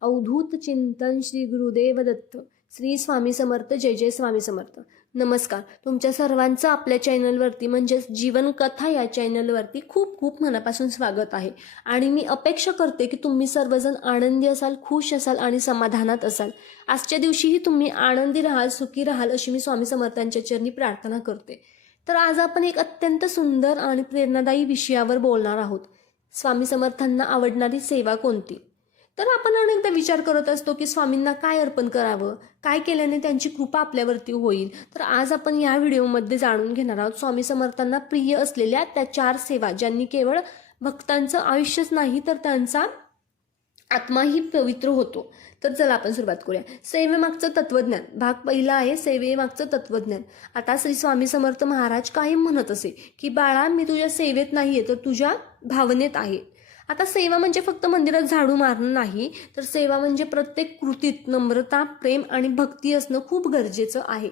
अवधूत चिंतन श्री गुरुदेव दत्त श्री स्वामी समर्थ जय जय स्वामी समर्थ. नमस्कार. तुमच्या सर्वांचं आपल्या चॅनलवरती म्हणजेच जीवनकथा या चॅनलवरती खूप खूप मनापासून स्वागत आहे. आणि मी अपेक्षा करते की तुम्ही सर्वजण आनंदी असाल खुश असाल आणि समाधानात असाल. आजच्या दिवशीही तुम्ही आनंदी राहाल सुखी राहाल अशी मी स्वामी समर्थांच्या चरणी प्रार्थना करते. तर आज आपण एक अत्यंत सुंदर आणि प्रेरणादायी विषयावर बोलणार आहोत. स्वामी समर्थांना आवडणारी सेवा कोणती? तर आपण अनेकदा विचार करत असतो की स्वामींना काय अर्पण करावं? काय केल्याने त्यांची कृपा आपल्यावरती होईल? तर आज आपण या व्हिडिओमध्ये जाणून घेणार आहोत. स्वामी समर्थांना प्रिय असलेल्या त्या चार सेवा ज्यांनी केवळ भक्तांचं आयुष्यच नाही तर त्यांचा आत्माही पवित्र होतो. तर चला आपण सुरुवात करूया. सेवेमागचं तत्वज्ञान भाग पहिला आहे सेवेमागचं तत्वज्ञान आता श्री स्वामी समर्थ महाराज कायम म्हणत असे की बाळा मी तुझ्या सेवेत नाहीये तर तुझ्या भावनेत आहे. आता सेवा म्हणजे फक्त मंदिरात झाडू मारणं नाही तर सेवा म्हणजे प्रत्येक कृतीत नम्रता प्रेम आणि भक्ती असणं खूप गरजेचं आहे.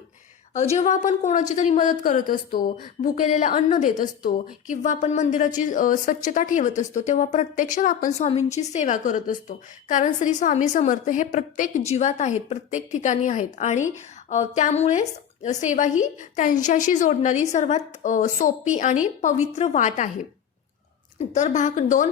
जेव्हा आपण कोणाची तरी मदत करत असतो भुकेलेला अन्न देत असतो किंवा आपण मंदिराची स्वच्छता ठेवत असतो तेव्हा प्रत्यक्षात आपण स्वामींची सेवा करत असतो. कारण श्री स्वामी समर्थ हे प्रत्येक जीवात आहेत प्रत्येक ठिकाणी आहेत आणि त्यामुळेच सेवा ही त्यांच्याशी जोडणारी सर्वात सोपी आणि पवित्र वाट आहे. तर भाग दोन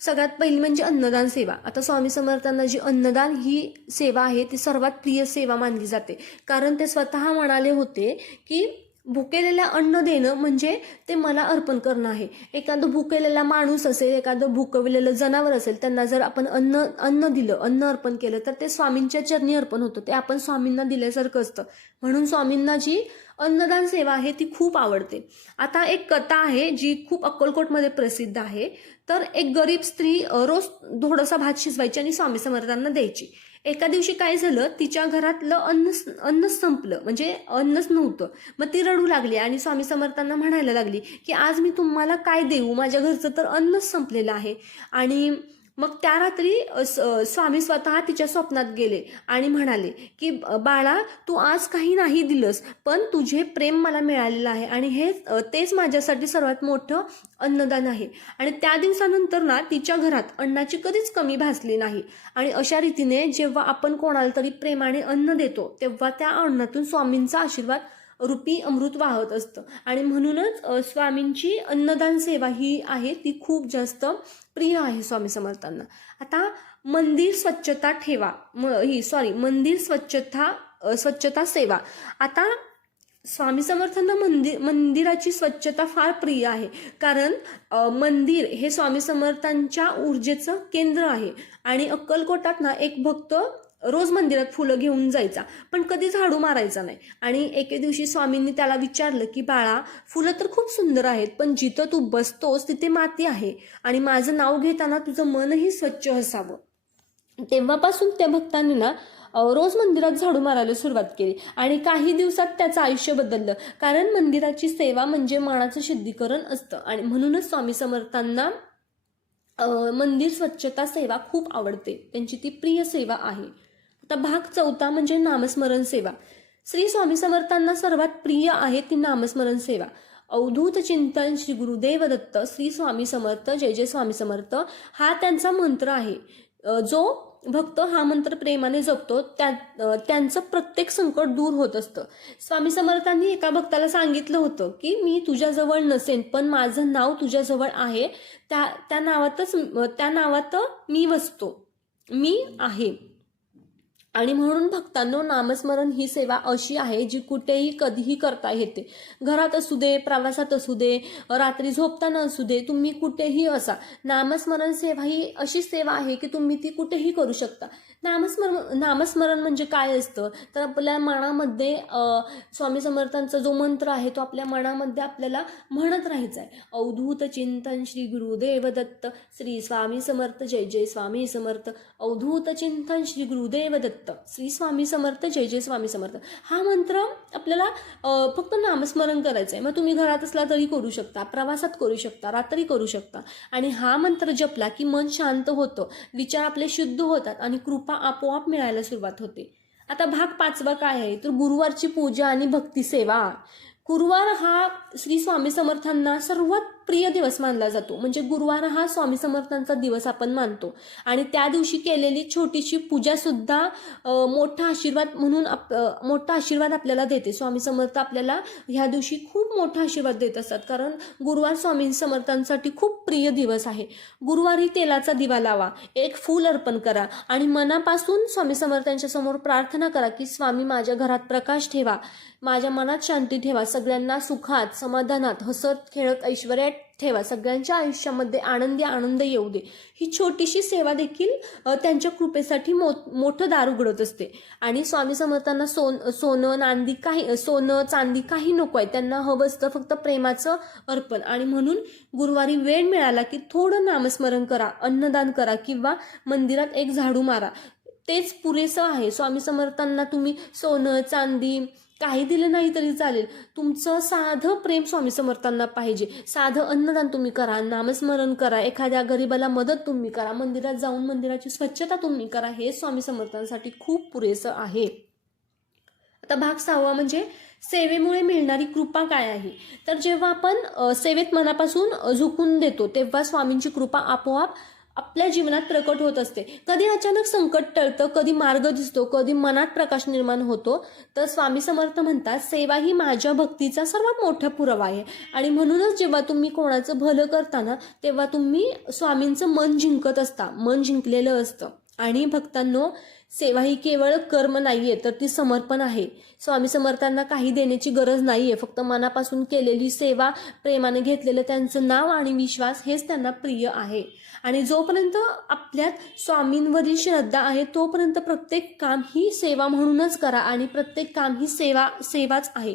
सगळ्यात पहिली म्हणजे अन्नदान सेवा. आता स्वामी समर्थांना जी अन्नदान ही सेवा आहे ती सर्वात प्रिय सेवा मानली जाते. कारण ते स्वतः म्हणाले होते की भुकेलेला अन्न देणं म्हणजे ते मला अर्पण करणं आहे. एखादं भुकेलेला माणूस असेल एखादं भुकवलेलं जनावर असेल त्यांना जर आपण अन्न अन्न दिलं अन्न अर्पण केलं तर ते स्वामींच्या चरणी अर्पण होतं. ते आपण स्वामींना दिल्यासारखं असतं. म्हणून स्वामींना जी अन्नदान सेवा आहे ती खूप आवडते. आता एक कथा आहे जी खूप अक्कलकोटमध्ये प्रसिद्ध आहे. तर एक गरीब स्त्री रोज थोडासा भात शिजवायची आणि स्वामी समर्थांना द्यायची. एका दिवशी काय झालं तिच्या घरातलं अन्न अन्नच संपलं. म्हणजे अन्नच नव्हतं. मग ती रडू लागली आणि स्वामी समर्थांना म्हणायला लागली की आज मी तुम्हाला काय देऊ? माझ्या घरचं तर अन्नच संपलेलं आहे. आणि मग त्या रात्री स- स्वामी स्वतः तिच्या स्वप्नात गेले आणि म्हणाले की बाळा तू आज काही नाही दिलंस पण तुझे प्रेम मला मिळालेलं आहे आणि हे तेच माझ्यासाठी सर्वात मोठं अन्नदान आहे. आणि त्या दिवसानंतर ना तिच्या घरात अन्नाची कधीच कमी भासली नाही. आणि अशा रीतीने जेव्हा आपण कोणाला तरी प्रेमाने अन्न देतो तेव्हा त्या अन्नातून स्वामींचा आशीर्वाद रुपी अमृत वाहत असतं. आणि म्हणूनच स्वामींची अन्नदान सेवा ही आहे ती खूप जास्त प्रिय आहे स्वामी समर्थांना. आता मंदिर स्वच्छता ठेवा. म ही सॉरी मंदिर स्वच्छता स्वच्छता सेवा. आता स्वामी समर्थांना मंदिर मंदिराची स्वच्छता फार प्रिय आहे. कारण मंदिर हे स्वामी समर्थांच्या ऊर्जेचं केंद्र आहे. आणि अक्कलकोटात ना एक भक्त रोज मंदिरात फुलं घेऊन जायचा. पण कधी झाडू मारायचा नाही. आणि एके दिवशी स्वामींनी त्याला विचारलं की बाळा फुलं तर खूप सुंदर आहेत पण जिथं तू बसतोस तिथे माती आहे. आणि माझं नाव घेताना तुझं मनही स्वच्छ असावं. तेव्हापासून त्या भक्तांनी ना रोज मंदिरात झाडू मारायला सुरुवात केली. आणि काही दिवसात त्याचं आयुष्य बदललं. कारण मंदिराची सेवा म्हणजे मनाचं शुद्धीकरण असतं. आणि म्हणूनच स्वामी समर्थांना मंदिर स्वच्छता सेवा खूप आवडते. त्यांची ती प्रिय सेवा आहे. आता भाग चौथा म्हणजे नामस्मरण सेवा. श्री स्वामी समर्थांना सर्वात प्रिय आहे ती नामस्मरण सेवा. अवधूत चिंतन श्री गुरुदेव दत्त श्री स्वामी समर्थ जय जय स्वामी समर्थ हा त्यांचा मंत्र आहे. जो भक्त हा मंत्र प्रेमाने जपतो त्या त्यांचं प्रत्येक संकट दूर होत असतं. स्वामी समर्थांनी एका भक्ताला सांगितलं होतं की मी तुझ्याजवळ नसेन पण माझं नाव तुझ्याजवळ आहे. त्या त्या नावातच त्या नावात मी वसतो. मी आहे. आणि म्हणून भक्तांनो नामस्मरण ही सेवा अशी आहे जी कुठेही कधीही करता येते. घरात असू दे प्रवासात असू दे रात्री झोपताना असू दे तुम्ही कुठेही असा. नामस्मरण सेवा ही अशी सेवा आहे की तुम्ही ती कुठेही करू शकता. नामस्मरण नामस्मरण म्हणजे काय असतं? तर आपल्या मनामध्ये स्वामी समर्थांचा जो मंत्र आहे तो आपल्या मनामध्ये आपल्याला म्हणत राहायचा आहे. अवधूत चिंतन श्री गुरुदेव दत्त. श्री स्वामी समर्थ. जय जय स्वामी समर्थ. अवधूत चिंतन श्री गुरुदेव दत्त. श्री स्वामी समर्थ जय जय स्वामी समर्थ. हा मंत्र आपल्याला फक्त नामस्मरण करायचं आहे मग तुम्ही घरात असला तरी करू शकता प्रवासात करू शकता रात्री करू शकता. आणि हा मंत्र जपला की मन शांत होतं विचार आपले शुद्ध होतात आणि कृपा आपोआप मिळायला सुरुवात होते. आता भाग पाचवा काय आहे? तर गुरुवारची पूजा आणि भक्ती सेवा. गुरुवार हा श्री स्वामी समर्थांना सर्वात प्रिय दिवस मानला जातो. म्हणजे गुरुवार हा स्वामी समर्थांचा दिवस आपण मानतो. आणि त्या दिवशी केलेली छोटीशी पूजा सुद्धा मोठा आशीर्वाद म्हणून आप मोठा आशीर्वाद आपल्याला देते. स्वामी समर्थ आपल्याला ह्या दिवशी खूप मोठा आशीर्वाद देत असतात. कारण गुरुवार स्वामी समर्थांसाठी खूप प्रिय दिवस आहे. गुरुवारी तेलाचा दिवा लावा एक फूल अर्पण करा आणि मनापासून स्वामी समर्थांच्या समोर प्रार्थना करा की स्वामी माझ्या घरात प्रकाश ठेवा. माझ्या मनात शांती ठेवा. सगळ्यांना सुखात समाधानात हसत खेळत ऐश्वर्यात ठेवा. सगळ्यांच्या आयुष्यामध्ये आनंदी आनंद येऊ दे. ही छोटीशी सेवा देखील त्यांच्या कृपेसाठी मो मोठं दार उघडत असते. आणि स्वामी समर्थांना सोन सोनं नांदी काही सोनं चांदी काही नको आहे. त्यांना हवं असतं फक्त प्रेमाचं अर्पण. आणि म्हणून गुरुवारी वेळ मिळाला की थोडं नामस्मरण करा अन्नदान करा किंवा मंदिरात एक झाडू मारा. तेच पुरेसं आहे. स्वामी समर्थांना तुम्ही सोनं चांदी काही दिलं नाही तरी चालेल. तुमचं साधं प्रेम स्वामी समर्थांना पाहिजे. साधं अन्नदान तुम्ही करा नामस्मरण करा एखाद्या गरीबाला मदत तुम्ही करा मंदिरात जाऊन मंदिराची स्वच्छता तुम्ही करा हे स्वामी समर्थांसाठी खूप पुरेसं आहे. आता भाग सहावा म्हणजे सेवेमुळे मिळणारी कृपा काय आहे? तर जेव्हा आपण सेवेत मनापासून झुकून देतो तेव्हा स्वामींची कृपा आपोआप आपल्या जीवनात प्रकट होत असते. कधी अचानक संकट टळतं कधी मार्ग दिसतो कधी मनात प्रकाश निर्माण होतो तर स्वामी समर्थ म्हणतात सेवा ही माझ्या भक्तीचा सर्वात मोठा पुरावा आहे. आणि म्हणूनच जेव्हा तुम्ही कोणाचं भलं करताना तेव्हा तुम्ही स्वामींचं मन जिंकत असता मन जिंकलेलं असतं. आणि भक्तांनो सेवा ही केवळ कर्म नाही आहे तर ती समर्पण आहे. स्वामी समर्थांना काही देण्याची गरज नाही आहे फक्त मनापासून केलेली सेवा प्रेमाने घेतलेलं त्यांचं नाव आणि विश्वास हेच त्यांना प्रिय आहे. आणि जोपर्यंत आपल्यात स्वामींवरील श्रद्धा आहे तोपर्यंत प्रत्येक काम ही सेवा म्हणूनच करा आणि प्रत्येक काम ही सेवा सेवाच आहे.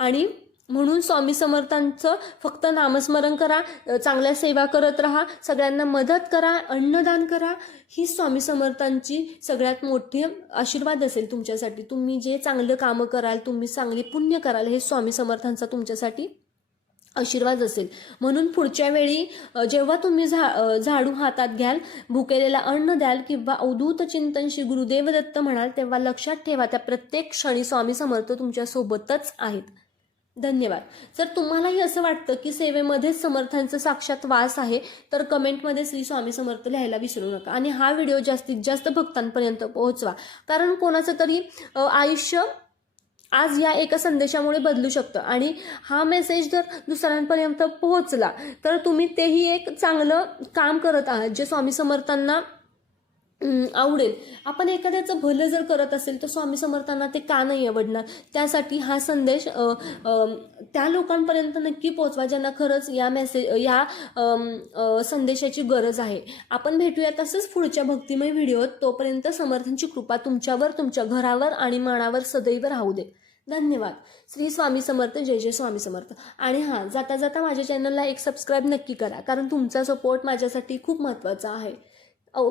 आणि म्हणून स्वामी समर्थांचं फक्त नामस्मरण करा चांगल्या सेवा करत राहा सगळ्यांना मदत करा अन्नदान करा ही स्वामी समर्थांची सगळ्यात मोठी आशीर्वाद असेल तुमच्यासाठी. तुम्ही जे चांगलं कामं कराल तुम्ही चांगली पुण्य कराल हे स्वामी समर्थांचा तुमच्यासाठी आशीर्वाद असेल. म्हणून पुढच्या वेळी जेव्हा तुम्ही झा झाडू हातात घ्याल भुकेलेला अन्न द्याल किंवा अवधूत चिंतन श्री गुरुदेवदत्त म्हणाल तेव्हा लक्षात ठेवा त्या प्रत्येक क्षणी स्वामी समर्थ तुमच्यासोबतच आहेत. धन्यवाद. जर तुम्हालाही असं वाटतं की सेवेमध्येच समर्थांचं साक्षात वास आहे तर कमेंटमध्ये श्री स्वामी समर्थ लिहायला विसरू नका आणि हा व्हिडिओ जास्तीत जास्त भक्तांपर्यंत पोहोचवा. कारण कोणाचं तरी आयुष्य आज या एका संदेशामुळे बदलू शकतं आणि हा मेसेज जर दुसऱ्यांपर्यंत पोहोचला तर तुम्ही तेही एक चांगलं काम करत आहात. जे स्वामी समर्थांना आवडेल. आपण एखाद्याचं भलं जर करत असेल तर स्वामी समर्थांना ते का नाही आवडणार? त्यासाठी हा संदेश त्या लोकांपर्यंत नक्की पोहोचवा ज्यांना खरंच या मेसेज या संदेशाची गरज आहे. आपण भेटूया तसंच पुढच्या भक्तिमय व्हिडिओत. तोपर्यंत समर्थांची कृपा तुमच्यावर तुमच्या घरावर आणि मनावर सदैव राहू दे. धन्यवाद. श्री स्वामी समर्थ जय जय स्वामी समर्थ. आणि हां जाता जाता माझ्या चॅनलला एक सबस्क्राईब नक्की करा कारण तुमचा सपोर्ट माझ्यासाठी खूप महत्त्वाचा आहे. औ